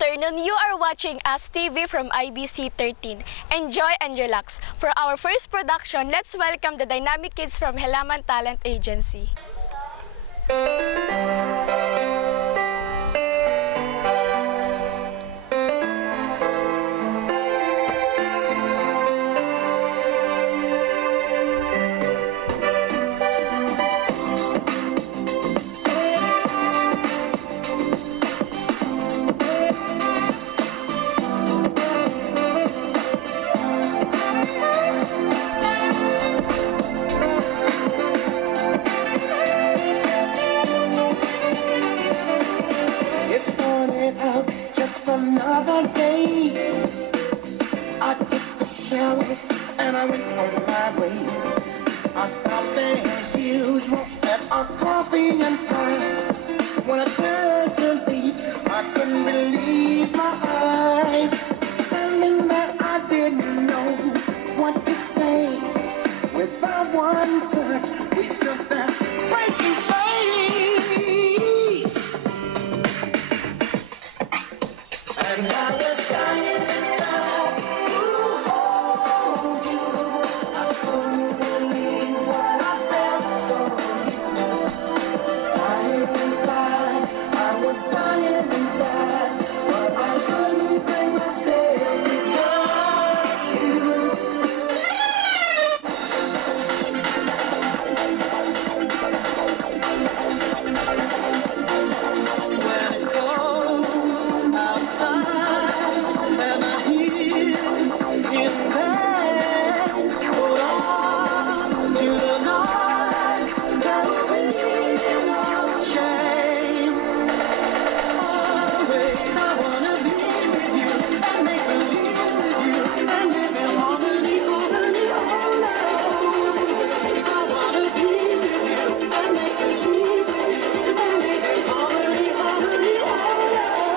afternoon. You are watching Us TV from IBC 13. Enjoy and relax. For our first production, let's welcome the dynamic kids from Helaman Talent Agency. Another day, I took a shower and I went on my way. I stopped there as usual at a coffee and pie. When I turned to leave, I couldn't believe my eyes. Standing there, I didn't know what to say. Without one touch, we stood there face to face. And I was dying inside to hold you. I couldn't believe what I felt for you. Dying inside, I was dying inside, but I couldn't bring myself to touch you. When it's cold outside and I hear in bed, hold on to the night that we won't change. Always I wanna be with you and make believe with you and live in harmony over the whole night. I wanna be with you and make believe with you and live in harmony over the whole night.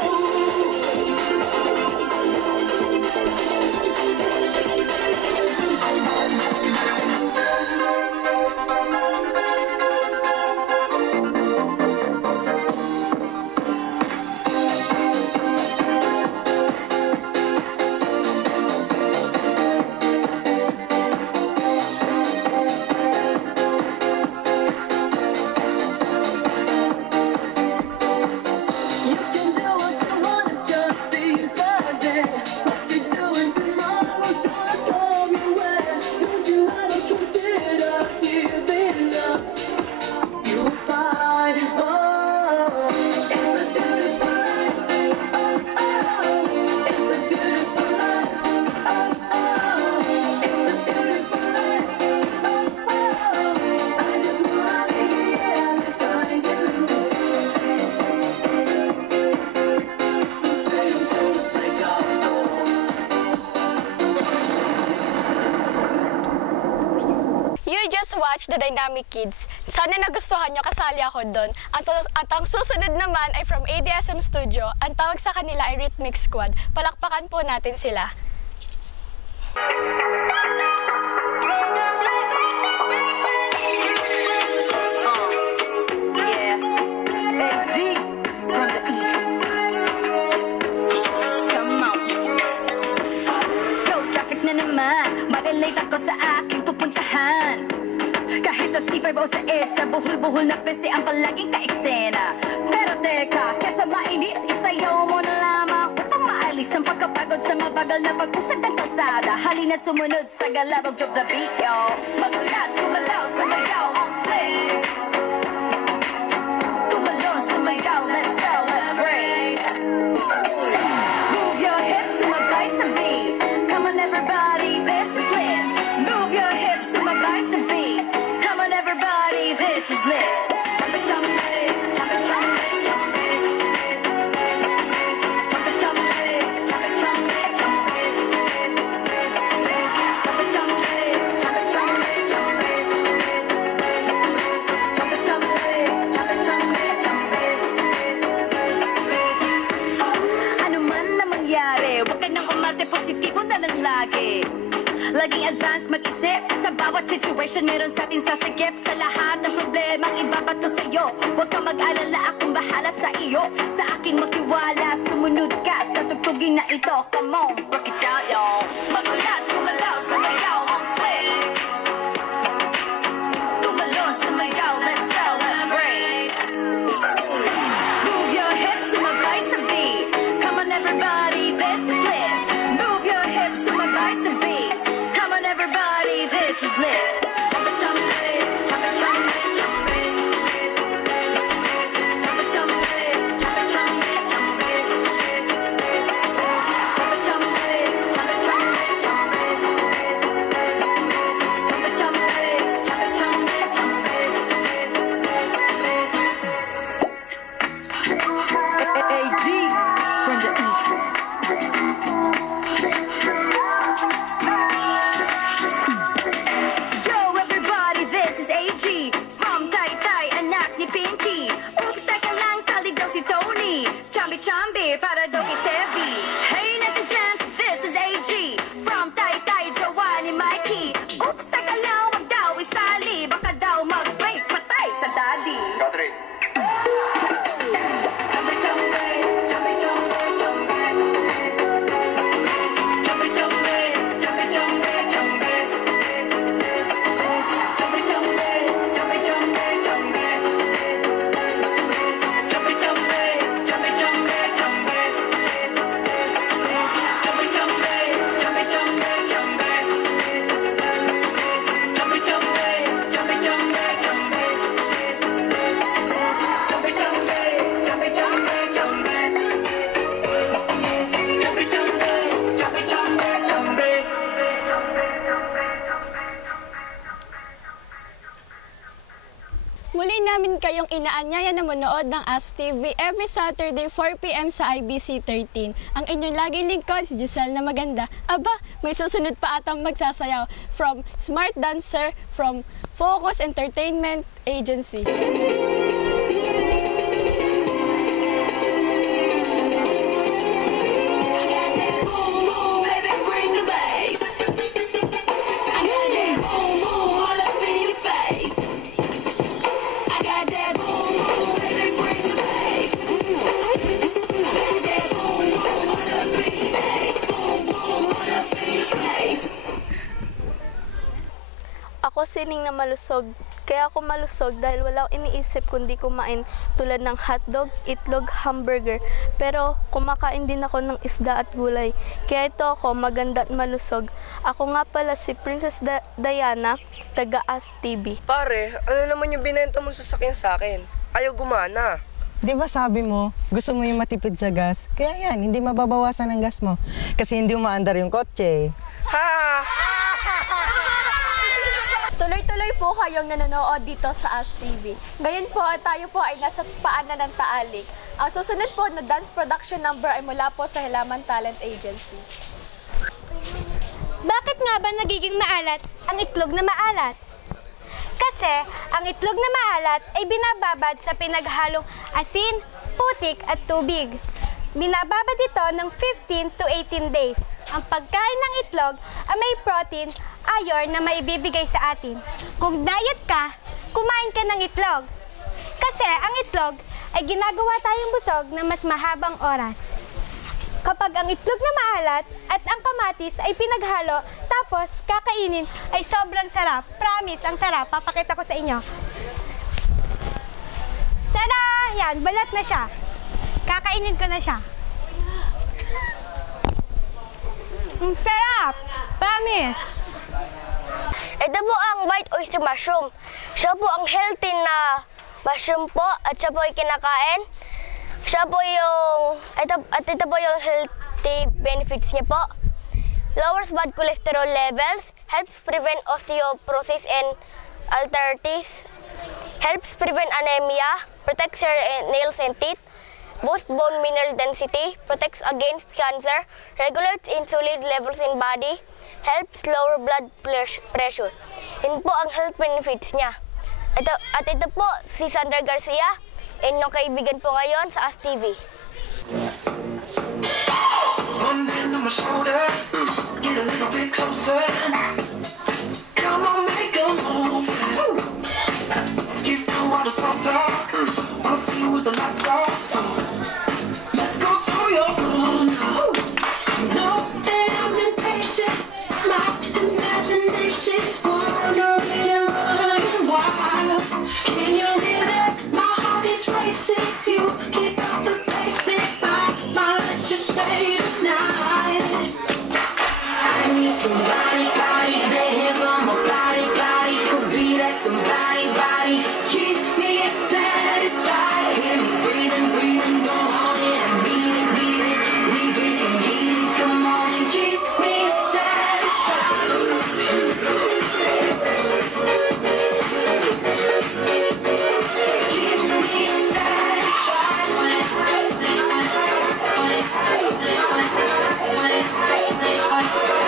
You can do what you wanna, just these days. What you doing tomorrow's gonna throw you away. Don't you ever consider giving up? You'll find, oh, it's a beautiful life. Oh, oh, it's a beautiful life. Oh, oh, it's a beautiful life. Oh, oh, I just wanna be here beside you. You just watched the Dynamic Kids. Sana nagustuhan nyo, kasali ako doon. At ang susunod naman ay from ADSM Studio. Ang tawag sa kanila ay Rhythmic Squad. Palakpakan po natin sila. Yeah, AG from the east. Come on. Yo, traffic na naman. Malilate ako sa aking pupuntahan. Kahit sa C5 o sa EDSA, sa buhol-buhol na pese ang palaging ka-eksena. Pero teka, kesa mainis, isayaw mo na lamang upang maalis ang pagkapagod sa mabagal na pag-usad ng kalsada. Halina sumunod sa galabog, drop the beat, yo. Magulat, kumalaw, sumayaw, ang flame. Tumalo, sumayaw, let's celebrate. Move your hips, sumabay sa beat. Come on everybody, this is lit. Move your hips, sumabay sa beat. Come on everybody, this is lit. Jump it, jump it, jump it, jump it, jump it. Jump it, jump it, jump it, jump it, jump it. Jump it, jump it, jump it, jump it, jump it. Jump it, jump it, jump it, jump it, jump it. Ano man na mangyari, huwag ka nang umarte, positibo na lang lagi. Laging advance mag-isip sa bawat situation meron sa atin sasagip. Sa lahat ng problemang ibabato sa'yo, huwag kang mag-alala, akong bahala sa iyo. Sa akin magtiwala, sumunod ka sa tugtugin na ito. Come on, break it down, y'all. Magulat, kumalaw, sumayaw, on flick. Tumalon, sumayaw, let's celebrate. Move your hips, sumabay sa beat. Come on everybody, this is lit. Move your hips, sumabay sa beat. Come on everybody, this is lit. Jump it, jump it, jump it, jump it, jump it. Jump it, jump it, jump it, jump it, jump it. Jump it, jump it, jump it, jump it, jump it. Jump it, jump it, jump it, jump it, jump it. AG from the east. Yo, everybody, this is AG from Taytay, anak ni Pinky. Oops, teka lang, salig daw si Tony. Chambi-chambi, para daw kay Sevi. Hey, netizens, this is AG from Taytay, jowa ni Mikey. Oops, teka lang, wag daw isali. Baka daw mag-break, patay sa daddy. Catherine. Muli namin kayong inaanyaya na manood ng Ask TV every Saturday 4 p.m. sa IBC 13. Ang inyong laging lingkod, si Giselle na maganda. Aba, may susunod pa atang magsasayaw from Smart Dancer from Focus Entertainment Agency. Ako sining na malusog. Kaya ako malusog dahil wala akong iniisip kundi kumain tulad ng hotdog, itlog, hamburger. Pero kumakain din ako ng isda at gulay. Kaya ito ako maganda at malusog. Ako nga pala si Princess Diana, taga Ask TV. Pare, ano naman yung binenta mong sasakyan sa akin? Ayaw gumana. Di ba sabi mo, gusto mo yung matipid sa gas? Kaya yan, hindi mababawasan ang gas mo. Kasi hindi umaandar yung kotse. Ha! Tuloy-tuloy po kayong nanonood dito sa Ask TV. Ngayon po, tayo po ay nasa paanan ng Taalik. Ang susunod po na dance production number ay mula po sa Helaman Talent Agency. Bakit nga ba nagiging maalat ang itlog na maalat? Kasi ang itlog na maalat ay binababad sa pinaghalong asin, putik at tubig. Binababad ito ng 15 to 18 days. Ang pagkain ng itlog ay may protein, iron na maibibigay sa atin. Kung diet ka, kumain ka ng itlog. Kasi ang itlog ay ginagawa tayong busog na mas mahabang oras. Kapag ang itlog na maalat at ang kamatis ay pinaghalo, tapos kakainin, ay sobrang sarap. Promise, ang sarap. Papakita ko sa inyo. Tada! Yan, balat na siya. Kakainin ko na siya. Ang sarap! Promise! Ito po ang white oyster mushroom. Siya po ang healthy na mushroom po at siya po ay kinakain. Siya po yung, ito po yung healthy benefits niya po. Lowers bad cholesterol levels, helps prevent osteoporosis and arthritis, helps prevent anemia, protects your nails and teeth, boosts bone mineral density, protects against cancer, regulates insulin levels in body, helps lower blood pressure. Yun po ang health benefits niya. Ito po si Sandra Garcia, inyong kaibigan po ngayon sa Ask TV. One hand on my shoulder, get a little bit closer. somebody, body, their hands on my body, body. Could be that somebody, body. Keep me satisfied. Hear me breathing, breathing, go on it. I need it, need it. We getting heated, come on and keep me satisfied. Keep me satisfied.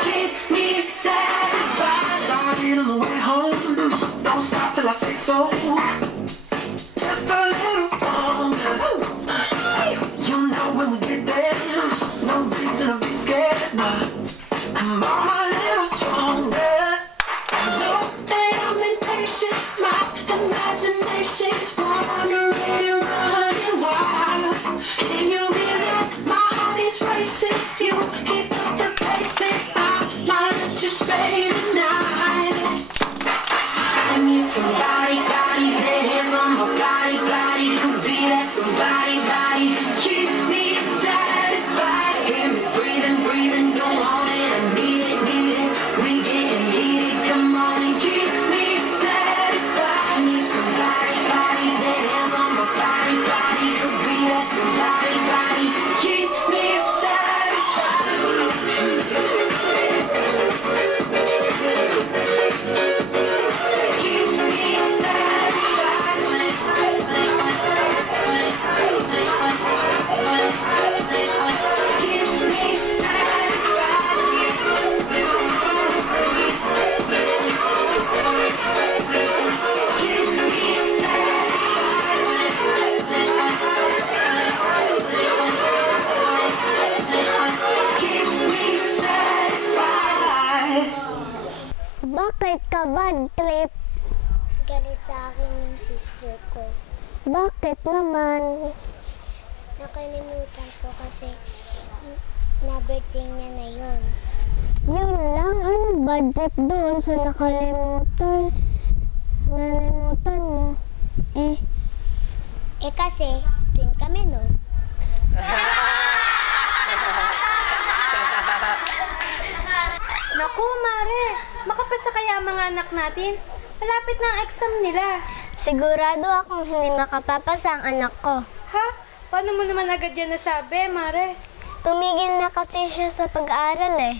Keep me satisfied. Started on the way home. Don't stop till I say so. Just a little longer. You know when we get there, no reason to be scared. Nah. Come on, a little stronger. Don't think I'm impatient. My imagination's wandering, running wild. Can you hear that? My heart is racing. You keep up the pace, then I might let you stay tonight. I need somebody, body, their hands on my body, body. Could be that somebody, body. Keep me satisfied. Hear me breathing, breathing, don't hold it. I need it, need it. We getting heated, come on and keep me satisfied. I need somebody, body, their hands on my body, body. Could be that somebody, body. Keep me satisfied. Keep me satisfied. Keep me satisfied. Keep me satisfied. Keep me satisfied. Bakit ka bad trip? Galit sa akin yung sister ko. Bakit naman? Nakalimutan ko kasi na-birthday niya na yun. Yun lang, ano bad trip doon sa nakalimutan? Nalimutan mo. Kasi, twin kami nun. Naku, Mare, makapasa kaya ang mga anak natin? Malapit na ang exam nila. Sigurado akong hindi makapapasa ang anak ko. Ha? Paano mo naman agad yan nasabi, Mare? Tumigil na kasi siya sa pag-aaral eh.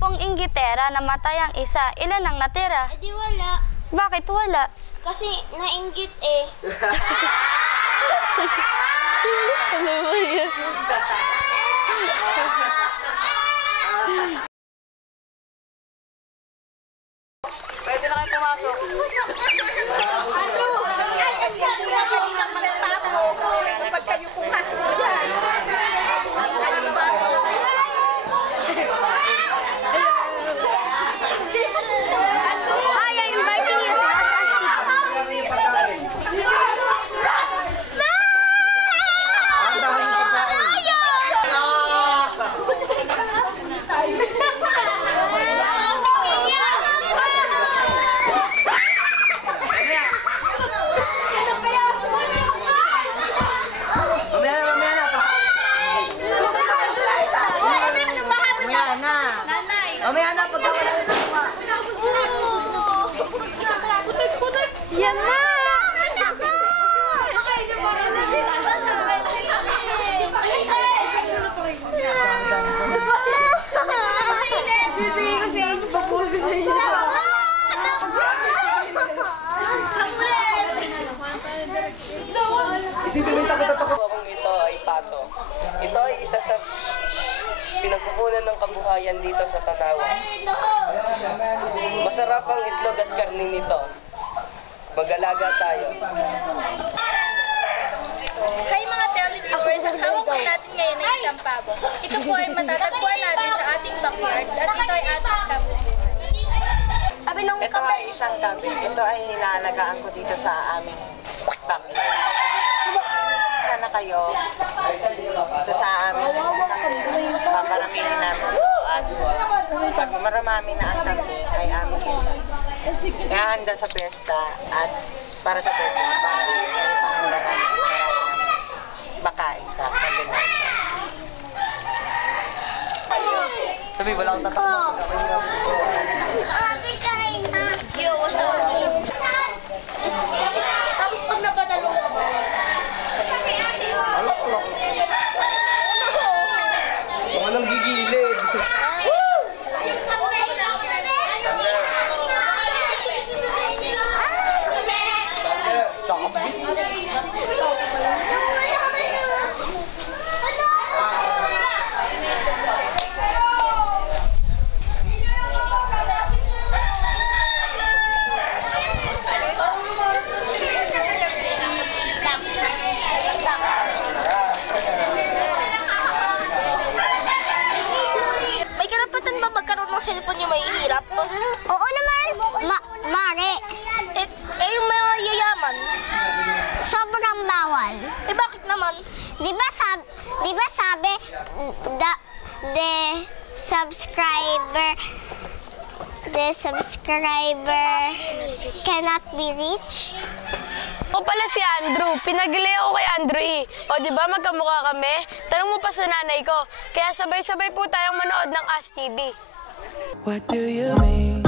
Pong inggitera, namatay ang isa. Ilan ang natira? Eh di wala. Bakit wala? Kasi nainggit eh. Ano ba yan? Pwede na kayo pumasok. Kapag kayo pumasok dyan. Hi, I'm inviting you. Mamaya na, pagkawala na sa Yan na! Isipin mo yung takot-takot. Kung ito ay pato. Ito ay isa sa pinagkukunan ng kabuhayan dito sa Tanawan. Masarap ang itlog at karni nito. Mag-alaga tayo. Hi mga televiewers, ang hawak po natin ngayon ay isang pabo. Ito po ay matatagpuan natin sa ating backyards at ito ay ating tabi. Ito ay isang tabi. Ito ay inaalagaan ko dito sa aming backyard. Sana kayo dito sa aming paparamihin namin at pag maramami na ang tabi ay aming ihahanda sa pesta at para sa birthday para pangulan namin makain sa kambing natin. Sabi, wala akong tatakbo. Ate, kain na. Yo, what's up? Tapos pag napatalong ka ba? Walang gigilid. May karapatan ba magkaroon ng cellphone yung may hirap? Oo naman. Mare, Yung mga yayaman. sobrang bawal. Bakit naman? Di ba sabi, the subscriber cannot be reached? Ako pala si Andrew. Pinagili ako kay Andrew E. O di ba magkamukha kami? Tanong mo pa sa nanay ko. Kaya sabay-sabay po tayong manood ng Ask TV. What do you mean?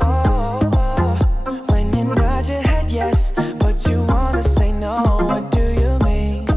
Oh, when you nod your head yes, but you wanna say no. What do you mean?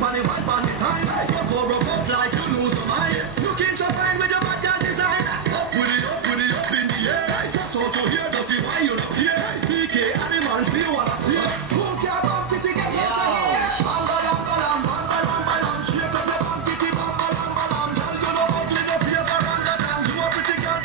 wine pon the time. Rock up like you lose your mind. Looking so fine with your backyard design. Up in the air. Touch out to hear dirty wine you love here. PK animals still wanna steer. Move your bum titty get out of here. Bam balam balam bam balam balam. Shake up your bum titty bam balam balam. Girl you know ugly no fear for ranga dang. You a pretty girl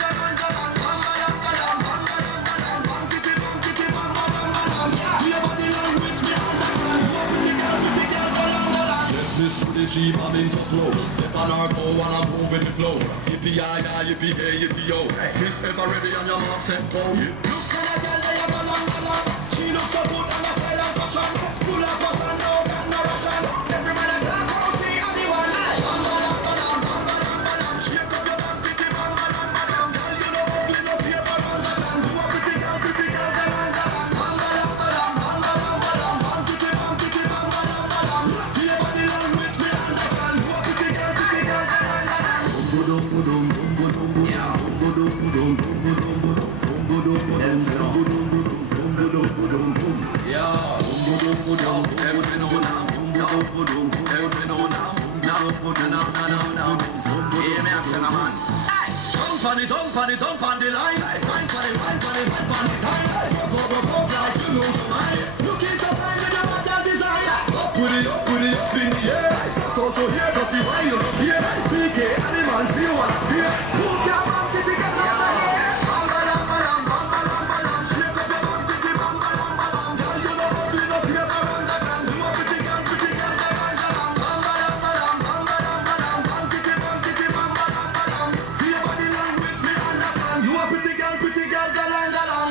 galang galang. Bam balam balam bam balam balam. Bam titty bam balam balam. Your body language me understand. You a pretty girl galang galang. Yes, this with the sheep and in some flow. Step on our toe and I move with the flow. Yippee ya ya, yippee hey, yippee yo. Miss ever ready on your mark set go. Look at that girl there galang galang. She looks so good and a style and fashion. Full of passion, no gun no Russian. Every man a clap out she and the one. Bam balam balam bam balam balam. Shake up your bam titty bam balam balam. Girl you know ugly no fear for ranga dang. You a pretty girl galang galang. Bam balam balam bam balam balam. Bam titty bam balam balam. Your body language me understand. You a pretty girl galang galang. Boom boom boom boom boom boom. Yeah. Boom boom boom boom boom boom boom. Boom boom boom boom boom boom. Yeah. Boom boom boom boom. Everybody know now. Boom boom boom boom. Everybody know now. Now. Hear me a sing a man. Dump on the line. Wine on the time. Go like you lose your mind. Looking so fine with your body design. Up in the air. So to hear dirty wine you love here. PK animals still wanna steer. Move your bum titty get out of here. Bam balam balam bam balam balam. Shake up your bum titty bam balam balam. Girl you know ugly no fear for ranga dang. You a pretty girl galang galang. Bam balam balam bam balam balam. Bam titty bam balam balam. Your body language me understand. You a pretty girl galang galang.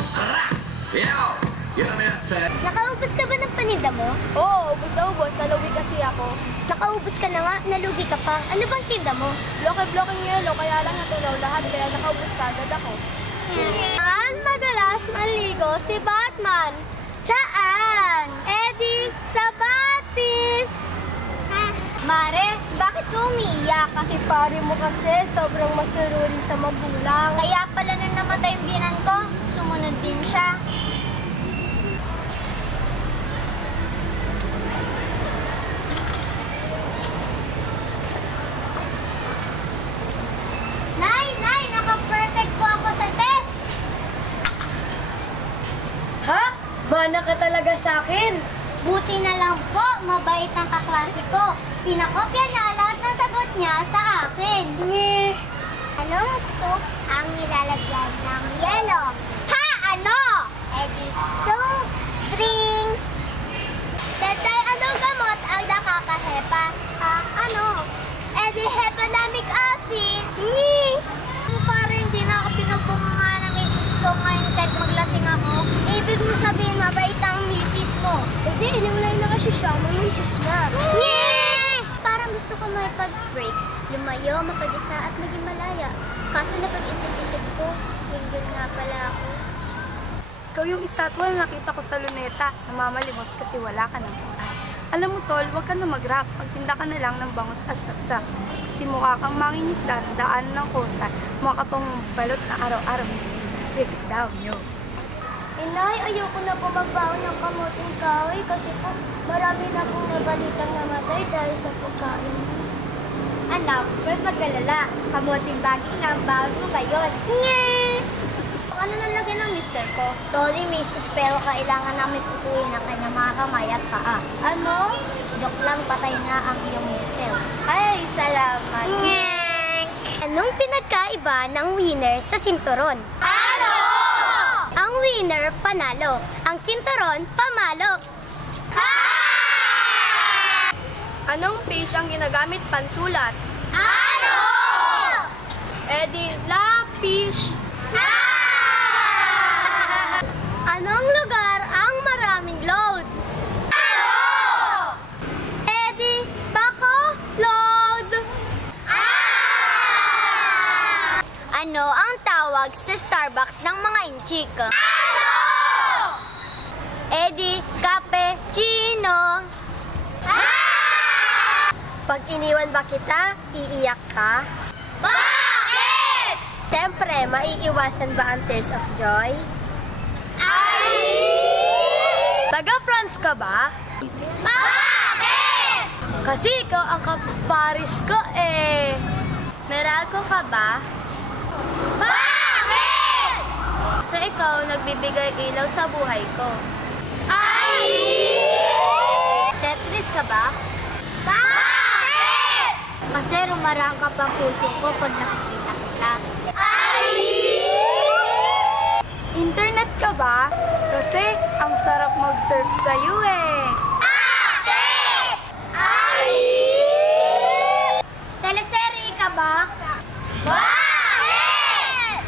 Yeah, you know me I said. Nakaubos ka ba ng paninda mo? Oo, ubos na ubos. Nalugi kasi ako. Nakaubos ka na nga, nalugi ka pa. Ano bang tinda mo? Bloke-blokeng yelo, kaya lang natunaw lahat. Kaya nakaubos ka agad ako. Saan madalas manligo si Batman? Saan? Eddie, sa batis! Mare, bakit ka umiiyak? Si pare mo kasi sobrang masururin sa magulang. Kaya pala nung namatay yung binan ko, sumunod din siya. Nay, naka-perfect po ako sa test. Ha? Mana ka talaga sa akin? Buti na lang po, mabait ang kaklase ko. Pinakopya niya lahat ng sagot niya sa akin. Anong soup ang nilalagyan ng yelo? Ha? Ano? Eddie, soup, drinks. Tatay, anong gamot ang nakakahepa? Ano? Eddie, hepalamic acid. Parang hindi na ako pinagpunga ng misis ko ngayon kahit maglasing ako. Ibig mo sabihin, mabait ang misis mo. Hindi, inulay na kasi siya. May misis na. Parang gusto ko makipag-break. Lumayo, mapag-isa at maging malaya. Kaso napag-isip-isip ko, single nga pala ako. Ikaw yung estatwa na nakita ko sa luneta. Namamalimos kasi wala ka ng oras. Alam mo, Tol, huwag ka na mag-rap. Magtinda ka na lang ng bangus at sapsap. Kasi mukha kang mangingisda sa daan ng costa. Mukha ka pang balot na araw-araw. Break it down, yo. Inay, ayoko na po magbaon ng kamuting kahoy kasi po marami na pong nabalitang namatay dahil sa pagkain. Anak, huwag mag-alala. Kamuting baging na ang baon mo ngayon. Ano nang lagyan ng mister ko? Sorry, Mrs. Pero kailangan namin putuin ang kanyang mga kamay at paa. Ano? Joke lang, patay na ang iyong mister. Ay, salamat. Anong pinagkaiba ng winner sa sinturon? Ano? Ang winner, panalo. Ang sinturon, pamalo. Anong fish ang ginagamit pansulat? Ano? Eddie, lapis. Anong lugar ang maraming load? Ano? Eddie, bako, load. Ano ang tawag sa Starbucks ng mga inchik? Ano? Eddie, cappuccino. Pag iniwan ba kita, iiyak ka? Bakit? Siyempre, maiiwasan ba ang tears of joy? Taga-France ka ba? Bakit? Kasi ikaw ang kaparis ko eh. Meralco ka ba? Bakit? Kasi ikaw nagbibigay ilaw sa buhay ko. Ay! Tetris ka ba? Bakit? Kasi rumarangkap ang puso ko pag nakikita kita. Ay! Internet ka ba? Kasi ang sarap mag-surf sa'yo eh. Bakit? Ay! Teleserye ka ba? Bakit?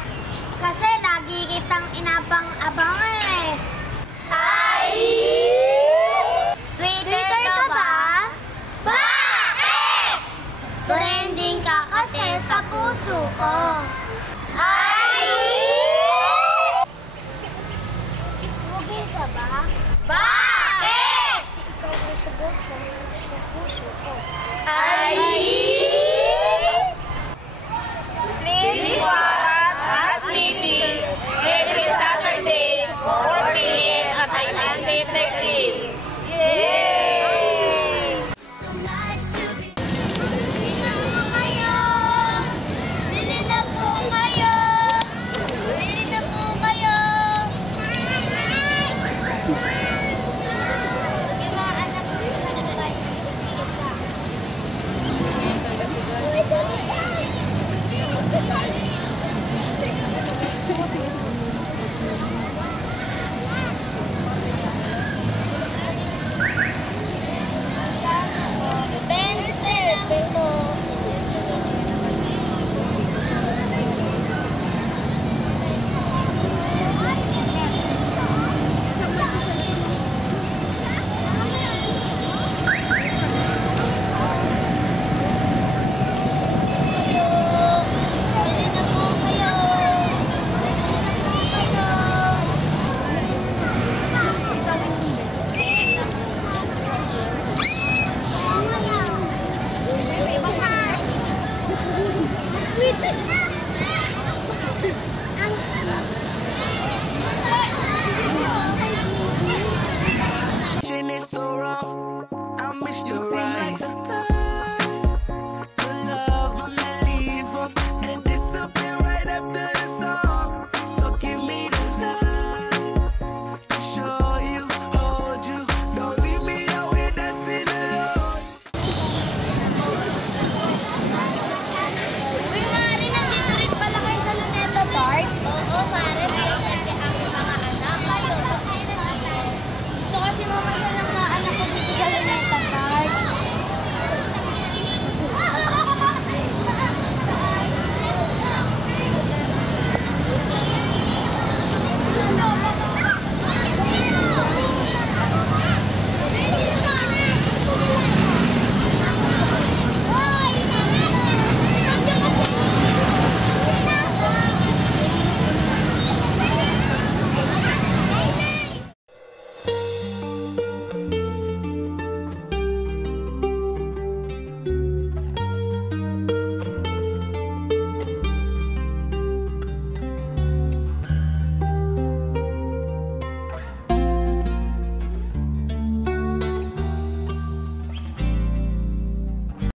Kasi lagi kitang inabang-abangan eh. Ay! Twitter ka ba? Bakit? Trending ka kasi sa puso ko.